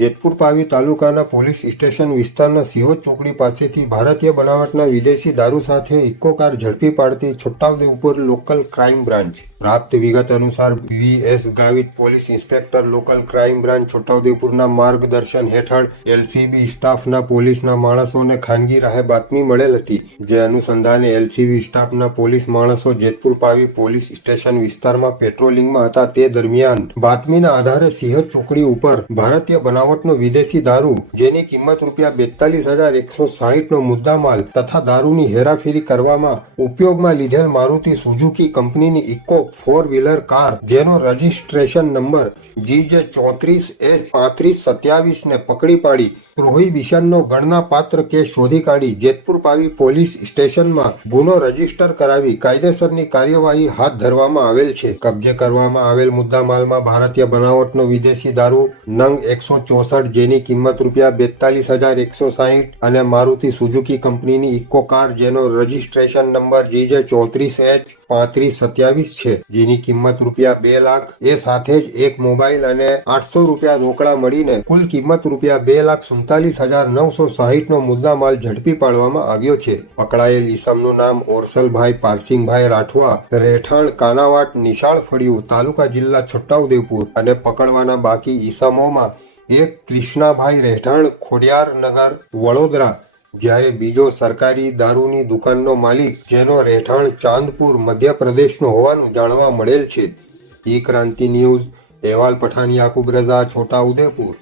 જેતપુર પાવી તાલુકાના police station વિસ્તારના સિહોદ ચોકડી પાસેથી ભારતીય બનાવટના વિદેશી દારૂ સાથે ઇકો કાર ઝડપી પાડતી છોટાઉદેપુર લોકલ ક્રાઇમ બ્રાન્ચ. પ્રાપ્ત વિગત અનુસાર VS Gavit police inspector local crime branch છોટાઉદેપુરના માર્ગદર્શન હેઠળ એલસીબી સ્ટાફના પોલીસના માણસોને ખાનગી રાહે બાતમી મળેલ હતી, જે અનુસંધાને એલસીબી સ્ટાફના પોલીસ માણસો જેતપુર પાવી પોલીસ સ્ટેશન વિસ્તારમાં પેટ્રોલિંગમાં હતા તે દરમિયાન બાતમીના આધારે સિંહ ચોકડી ઉપર ભારતીય બનાવટનો વિદેશી દારૂ, જેની કિંમત રૂપિયા બેતાલીસ હજાર એકસો સાહીઠનો મુદ્દામાલ તથા દારૂની હેરાફેરી કરવામાં ઉપયોગમાં લીધેલ મારુતિ સુઝુકી કંપનીની ઇકો ફોર વ્હીલર કાર, જેનો રજીસ્ટ્રેશન નંબર જીજે ચોત્રીસ એચ પાંત્રીસ સત્યાવીસ ને પકડી પાડી પ્રોહિબિશનનો ગણના પાત્ર કેસ શોધી કાઢી, જેતપુર પાવી પોલીસ સ્ટેશનમાં ગુનો રજિસ્ટર કરાવી કાયદેસરની કાર્યવાહી હાથ ધરવામાં આવેલ છે. કબજે કરવામાં આવેલ મુદ્દામાલમાં ભારતીય બનાવટનો વિદેશી દારૂ, નંગ એકસો ચોસઠ જેની કિંમત રૂપિયા બેતાલીસ હજાર એકસો સાહીઠ અને મારુતિ સુઝુકી કંપનીની ઇકો કાર જેનો રજિસ્ટ્રેશન નંબર જીજે ચોત્રીસ એચ પાંત્રીસ સત્યાવીસ છે. જેની કિંમત રૂપિયા બે લાખ એ સાથે જ એક મોબાઈલ અને આઠસો રૂપિયા રોકડા મળીને કુલ કિંમત રૂપિયા બે લાખ સુડતાલીસ હજાર નવસો સાહીઠ નો મુદ્દામાલ ઝડપી પાડવામાં આવ્યો છે. પકડાયેલ ઈસમનું નામ ઓરસલભાઈ પારસિંગભાઈ રાઠવા, રહેઠાણ કાનાવાટ, નિશાળ ફળિયું તાલુકા જિલ્લા છોટાઉદેપુર અને પકડવાના બાકી ઈસમોમાં એક કૃષ્ણાભાઈ રહેઠાણ ખોડિયારનગર વડોદરા, જ્યારે બીજો સરકારી દારૂની દુકાનનો માલિક, જેનો રહેઠાણ ચાંદપુર, મધ્યપ્રદેશનો હોવાનું જાણવા મળેલ છે. ઈ ક્રાંતિ ન્યૂઝ, અહેવાલ પઠાણ, યાકુબ રઝા, છોટા ઉદેપુર.